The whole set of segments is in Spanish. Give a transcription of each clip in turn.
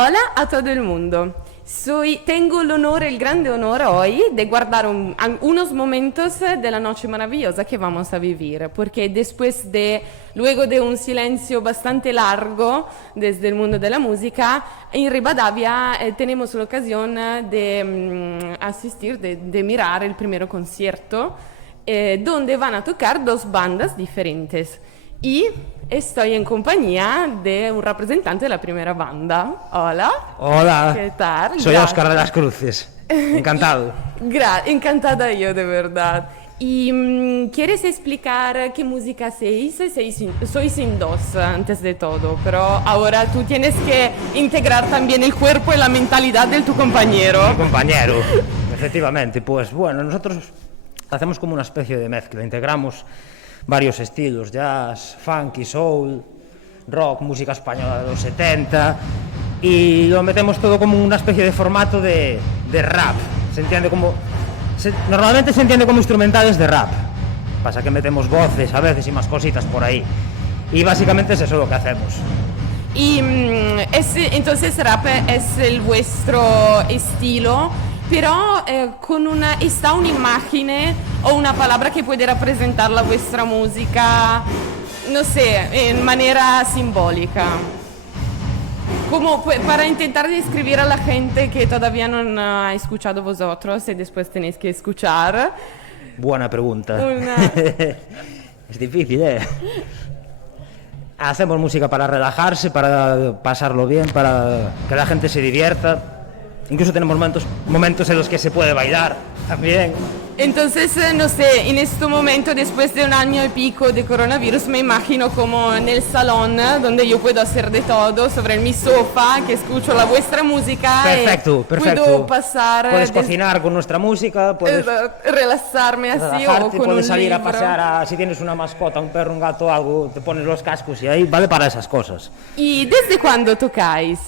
Hola a todo el mundo. Tengo el honor, el grande honor hoy de guardar unos momentos de la noche maravillosa que vamos a vivir, porque luego de un silencio bastante largo desde el mundo de la música, en Rivadavia tenemos la ocasión de asistir, de mirar el primer concierto, donde van a tocar dos bandas diferentes. Y estoy en compañía de un representante de la primera banda. Hola. Hola. ¿Qué tal? Soy Óscar de las Cruces. Encantado. Encantada yo, de verdad. ¿Y quieres explicar qué música hacéis? Sois en dos, antes de todo, pero ahora tú tienes que integrar también el cuerpo y la mentalidad de tu compañero. Mi compañero, efectivamente. Pues bueno, nosotros hacemos como una especie de mezcla. Integramos varios estilos: jazz, funky, soul, rock, música española de los 70, y lo metemos todo como una especie de formato de rap. Normalmente se entiende como instrumentales de rap. Pasa que metemos voces a veces y más cositas por ahí. Y básicamente es eso lo que hacemos. Y entonces rap es el vuestro estilo, pero está una imagen o una palabra que puede representar la vuestra música, no sé, en manera simbólica. Como para intentar describir a la gente que todavía no ha escuchado vosotros y después tenéis que escuchar. Buena pregunta. Es difícil, ¿eh? Hacemos música para relajarse, para pasarlo bien, para que la gente se divierta. Incluso tenemos momentos en los que se puede bailar también. Entonces, no sé, en este momento, después de un año y pico de coronavirus, me imagino como en el salón, donde yo puedo hacer de todo, sobre mi sofá, que escucho la vuestra música. Perfecto. Puedo pasar... Puedes cocinar con nuestra música, puedes relajarme así o con puedes un salir libro. a pasear, si tienes una mascota, un perro, un gato, algo, te pones los cascos y ahí vale para esas cosas. ¿Y desde cuándo tocáis?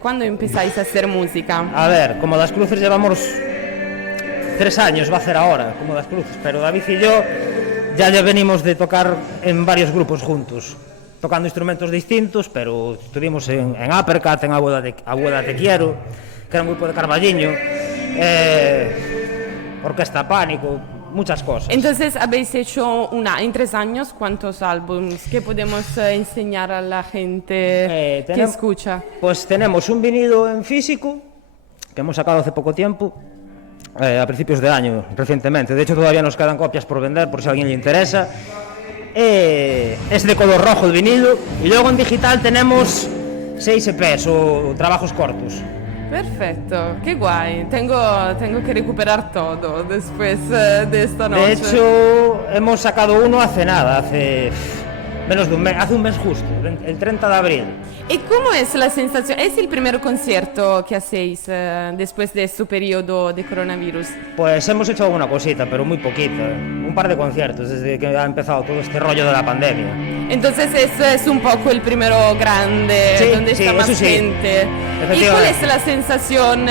¿Cuándo empezáis a hacer música? A ver, como Las Cruces llevamos 3 años, va a hacer ahora, como Las Cruces, pero David y yo ya venimos de tocar en varios grupos juntos, tocando instrumentos distintos, pero estuvimos en Uppercut, en Abuela Te Quiero, que era un grupo de Carballiño, Orquesta Pánico, muchas cosas. Entonces habéis hecho en 3 años, ¿cuántos álbumes que podemos enseñar a la gente que escucha? Pues tenemos un vinilo en físico, que hemos sacado hace poco tiempo, a principios de año, recientemente. De hecho, todavía nos quedan copias por vender, por si a alguien le interesa. Es de color rojo el vinilo. Y luego en digital tenemos 6 EPs o trabajos cortos. Perfecto, qué guay. Tengo que recuperar todo después de esta noche. De hecho, hemos sacado uno hace nada, hace menos de un mes, hace un mes justo, el 30 de abril. ¿Y cómo es la sensación? ¿Es el primer concierto que hacéis después de este periodo de coronavirus? Pues hemos hecho alguna cosita, pero muy poquita. Un par de conciertos desde que ha empezado todo este rollo de la pandemia. Entonces es un poco el primero grande, sí, donde está más gente. ¿Y cuál es la sensación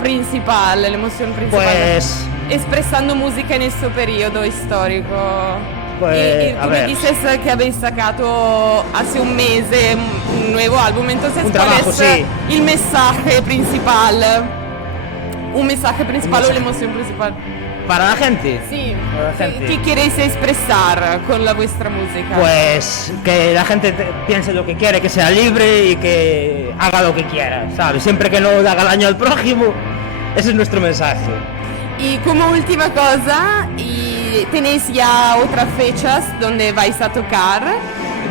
principal, la emoción principal? Pues expresando música en este periodo histórico. Pues, y tú me dices que habéis sacado hace un mes un nuevo álbum, entonces un trabajo, sí. El mensaje principal? ¿Un mensaje principal o la emoción principal? ¿Para la gente? Sí. Para la gente. ¿Qué queréis expresar con la vuestra música? Pues que la gente piense lo que quiere, que sea libre y que haga lo que quiera, ¿sabes? Siempre que no haga daño al prójimo, ese es nuestro mensaje. Y como última cosa, ¿tenéis ya otras fechas donde vais a tocar?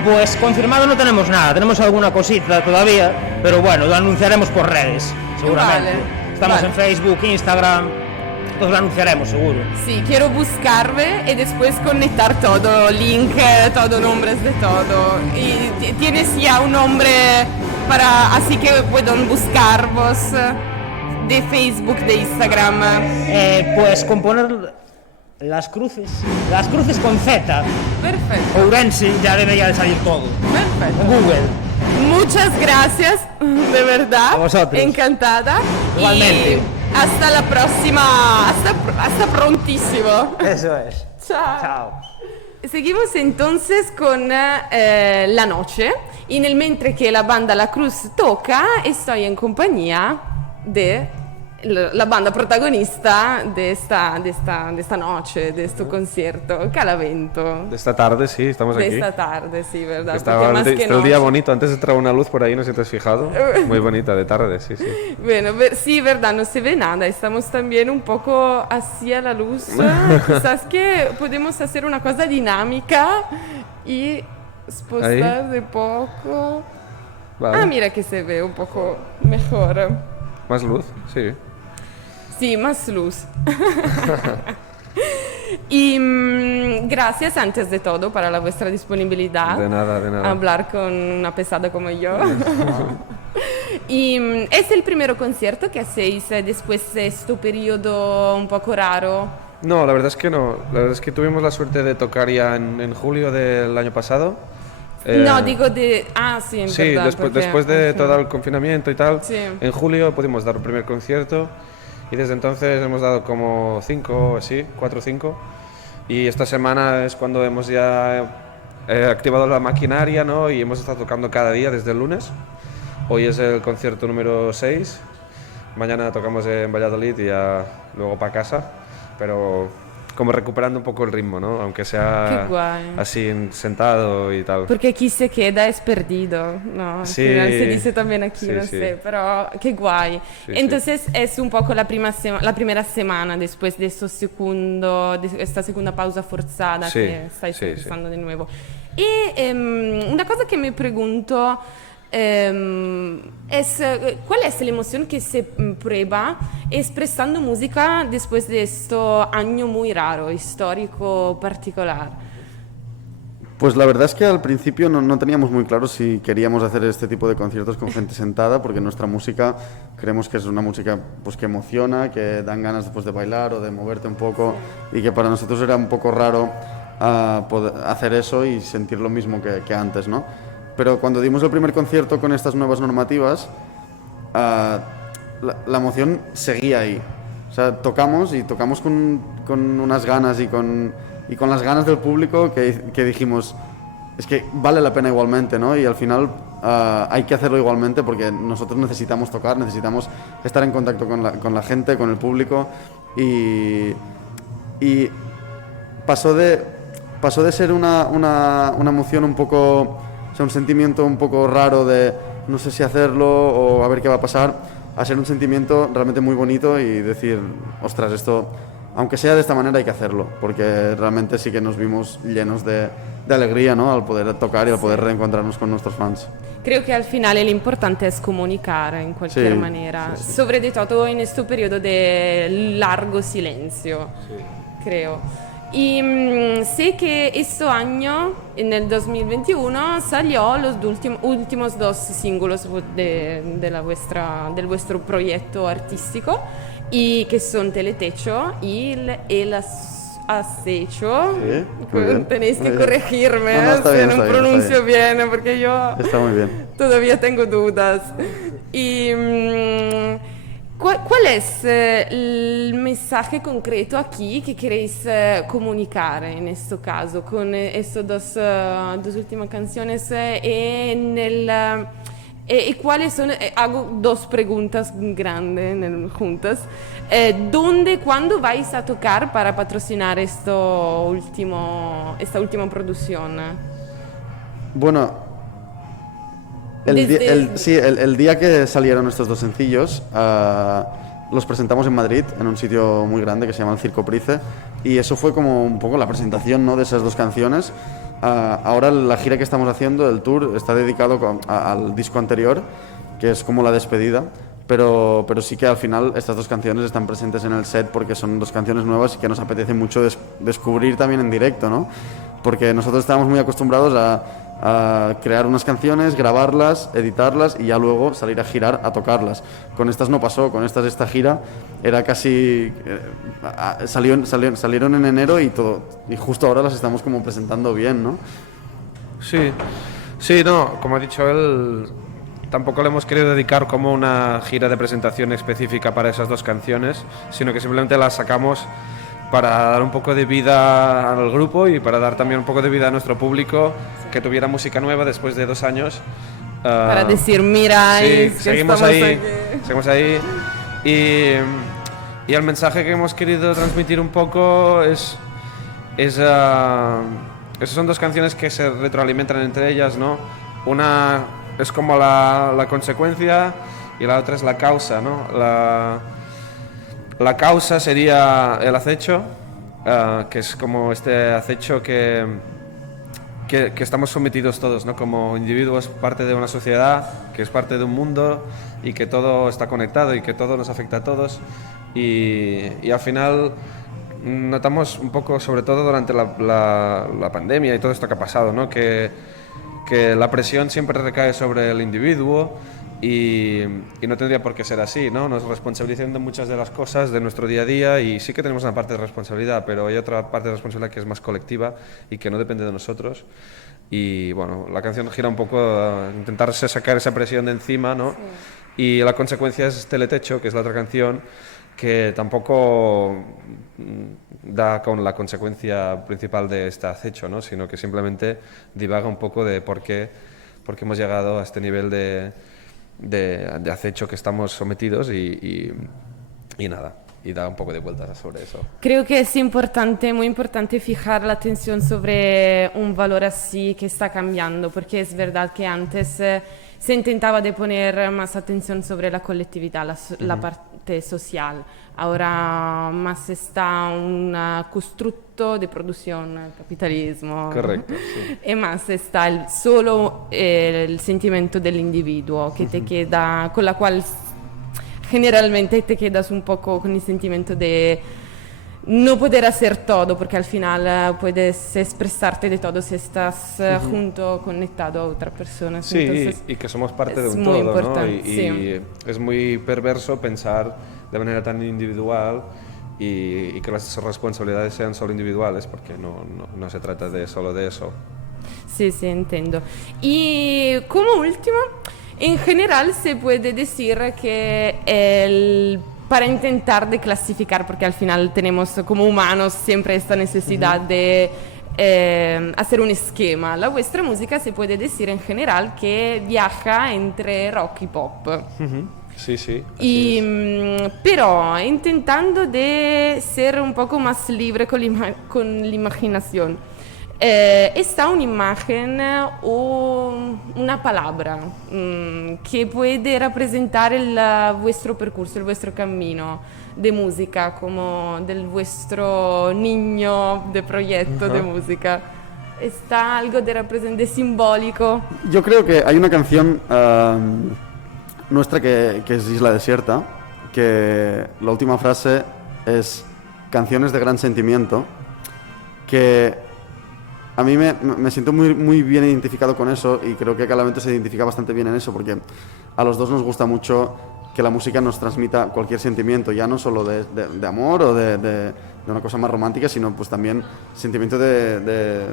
Pues confirmado no tenemos nada, tenemos alguna cosita todavía, pero bueno, lo anunciaremos por redes, seguramente. Vale, Estamos en Facebook, Instagram, pues lo anunciaremos seguro. Sí, quiero buscarme y después conectar todo, link, todo, nombres de todo. ¿Y tienes ya un nombre así que puedan buscar vos de Facebook, de Instagram? Pues componer Las Cruces con Z. Perfecto. Ourense, ya debería de salir todo. Perfecto. Google. Muchas gracias, de verdad. A vosotros. Encantada. Igualmente. Y hasta la próxima. Hasta prontísimo. Eso es. Chao. Chao. Seguimos entonces con La Noche y mentre que la banda La Cruz toca, estoy en compañía de la banda protagonista de esta noche, de este concierto, Calavento. De esta tarde, sí, estamos De aquí. esta tarde, sí, ¿verdad? Estaba Porque más que está el día noche. bonito, antes entraba una luz por ahí, no sé si te has fijado. Muy bonita, de tarde, sí, sí. Bueno, sí, verdad, no se ve nada. Estamos también un poco hacia la luz. Quizás que podemos hacer una cosa dinámica y expostar Ahí. de poco. Vale. Ah, mira que se ve un poco mejor. Más luz, sí. Sí, más luz. Y gracias antes de todo para la vuestra disponibilidad. De nada, de nada. Hablar con una pesada como yo. Y es el primer concierto que hacéis después de este periodo un poco raro. No, la verdad es que no. La verdad es que tuvimos la suerte de tocar ya en julio del año pasado. No, digo de... Ah, sí, en Sí, verdad. después de todo el confinamiento y tal, Sí. en julio pudimos dar el primer concierto y desde entonces hemos dado como 4 o 5. Y esta semana es cuando hemos ya activado la maquinaria, ¿no? Y hemos estado tocando cada día desde el lunes. Hoy es el concierto número 6. Mañana tocamos en Valladolid y ya luego para casa. Pero como recuperando un poco el ritmo, ¿no? Aunque sea Qué guay. así sentado y tal. Porque aquí se queda es perdido, ¿no? Al Sí, final se dice también aquí, sí, no sí. sé, pero qué guay. Sí, Entonces es un poco la primera semana después de esta segunda pausa forzada Sí, que estáis sí, sí. empezando de nuevo. Y una cosa que me pregunto es ¿cuál es la emoción que se prueba expresando música después de este año muy raro, histórico, particular? Pues la verdad es que al principio no teníamos muy claro si queríamos hacer este tipo de conciertos con gente sentada, porque nuestra música creemos que es una música pues, que emociona, que dan ganas después de bailar o de moverte un poco, y que para nosotros era un poco raro poder hacer eso y sentir lo mismo que antes, ¿no? Pero cuando dimos el primer concierto con estas nuevas normativas, la emoción seguía ahí. O sea, tocamos con unas ganas y con las ganas del público que dijimos, es que vale la pena igualmente, ¿no? Y al final hay que hacerlo igualmente porque nosotros necesitamos tocar, necesitamos estar en contacto con la gente, con el público y pasó de ser una emoción un poco, o sea, un sentimiento un poco raro de no sé si hacerlo o a ver qué va a pasar, a ser un sentimiento realmente muy bonito y decir, ostras, esto, aunque sea de esta manera hay que hacerlo, porque realmente sí que nos vimos llenos de alegría, ¿no? Al poder tocar y al poder reencontrarnos con nuestros fans. Creo que al final lo importante es comunicar en cualquier Sí, manera, sí, sí. sobre todo en este periodo de largo silencio, creo. Y sé que este año, en el 2021, salió los últimos 2 singles del vuestro proyecto artístico, y que son Teletecho y El Acecho. Sí, muy bien, Tenéis que muy bien. corregirme No, está si bien, no está bien, pronuncio está bien, porque yo... Está muy bien. Todavía tengo dudas. Y ¿cuál es el mensaje concreto aquí que queréis comunicar en este caso con estas dos últimas canciones? ¿Y cuáles son? Hago 2 preguntas grandes juntas. ¿Dónde, cuándo vais a tocar para patrocinar esta última producción? Bueno, el día que salieron estos 2 sencillos, los presentamos en Madrid, en un sitio muy grande que se llama el Circo Price, y eso fue como un poco la presentación, ¿no?, de esas 2 canciones. Ahora la gira que estamos haciendo, el tour, está dedicado al disco anterior, que es como la despedida, pero sí que al final estas 2 canciones están presentes en el set porque son 2 canciones nuevas y que nos apetece mucho descubrir también en directo, ¿no? Porque nosotros estábamos muy acostumbrados a crear unas canciones, grabarlas, editarlas y ya luego salir a girar a tocarlas. Con estas no pasó, con esta gira era casi... salieron en enero y justo ahora las estamos como presentando bien, ¿no? Sí, no, como ha dicho él, tampoco le hemos querido dedicar como una gira de presentación específica para esas 2 canciones, sino que simplemente las sacamos para dar un poco de vida al grupo y para dar también un poco de vida a nuestro público, que tuviera música nueva después de 2 años. Para decir, mira, sí, que seguimos estamos ahí, aquí. seguimos ahí. Y el mensaje que hemos querido transmitir un poco esas son 2 canciones que se retroalimentan entre ellas, ¿no? Una es como la consecuencia y la otra es la causa, ¿no? La causa sería el acecho, que es como este acecho que estamos sometidos todos, ¿no? Como individuos, parte de una sociedad, que es parte de un mundo y que todo está conectado y que todo nos afecta a todos. Y al final notamos un poco, sobre todo durante la pandemia y todo esto que ha pasado, ¿no? Que la presión siempre recae sobre el individuo y no tendría por qué ser así, ¿no? Nos responsabilizan de muchas de las cosas de nuestro día a día y sí que tenemos una parte de responsabilidad, pero hay otra parte de responsabilidad que es más colectiva y que no depende de nosotros. Y bueno, la canción gira un poco a intentarse sacar esa presión de encima, ¿no? Sí. Y la consecuencia es Teletecho, que es la otra canción, que tampoco da con la consecuencia principal de este acecho, ¿no? Sino que simplemente divaga un poco de por qué hemos llegado a este nivel de acecho que estamos sometidos y nada, y da un poco de vueltas sobre eso. Creo que es importante, muy importante fijar la atención sobre un valor así que está cambiando, porque es verdad que antes se intentaba de poner más atención sobre la colectividad, la parte social. Ahora más está un constructo de producción, capitalismo. Correcto, sí. Y más está solo el sentimiento del individuo que te queda, con la cual generalmente te quedas un poco con el sentimiento de no poder hacer todo, porque al final puedes expresarte de todo si estás junto, conectado a otra persona. Sí, entonces, y que somos parte de un muy todo, ¿no? importante, Y sí. es muy perverso pensar de manera tan individual y que las responsabilidades sean solo individuales, porque no se trata de solo de eso. Sí, sí, entiendo. Y como último, en general se puede decir que para intentar de clasificar, porque al final tenemos como humanos siempre esta necesidad de hacer un esquema, la vuestra música se puede decir en general que viaja entre rock y pop. Sí, sí. Pero intentando de ser un poco más libre con la imaginación. Está una imagen o una palabra que puede representar vuestro percurso, el vuestro camino de música, como del vuestro niño de proyecto de música. ¿Está algo de simbólico? Yo creo que hay una canción nuestra que es Isla Desierta, que la última frase es canciones de gran sentimiento, que a mí me siento muy bien identificado con eso y creo que Calamente se identifica bastante bien en eso, porque a los dos nos gusta mucho que la música nos transmita cualquier sentimiento, ya no solo de amor o de una cosa más romántica, sino pues también sentimiento de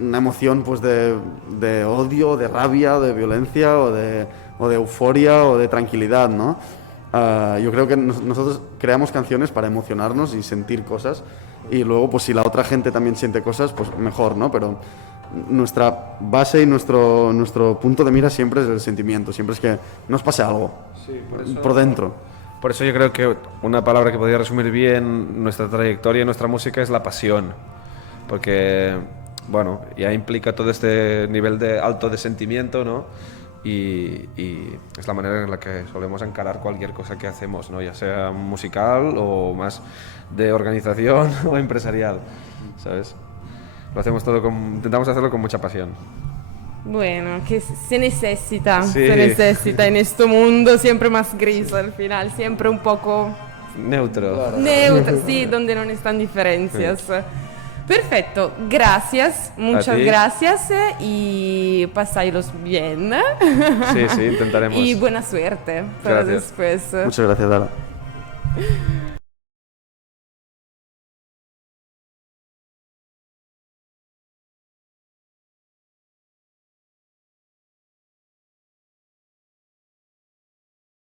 una emoción pues de odio, de rabia, de violencia o de euforia o de tranquilidad, ¿no? Yo creo que nosotros creamos canciones para emocionarnos y sentir cosas, y luego pues si la otra gente también siente cosas, pues mejor, ¿no? Pero nuestra base y nuestro punto de mira siempre es el sentimiento, siempre es que nos pase algo, sí, por dentro. Por eso yo creo que una palabra que podría resumir bien nuestra trayectoria y nuestra música es la pasión, porque, bueno, ya implica todo este nivel alto de sentimiento, ¿no? Y es la manera en la que solemos encarar cualquier cosa que hacemos, ¿no? Ya sea musical o más de organización o empresarial, ¿sabes? Lo hacemos todo intentamos hacerlo con mucha pasión. Bueno, que se necesita Sí. en este mundo siempre más gris al final, siempre un poco Neutro. neutro, sí, donde no están diferencias. Perfecto, gracias, muchas ti. gracias y pasáislos bien. Sí, intentaremos. Y buena suerte para Gracias. después. Muchas gracias, Dara.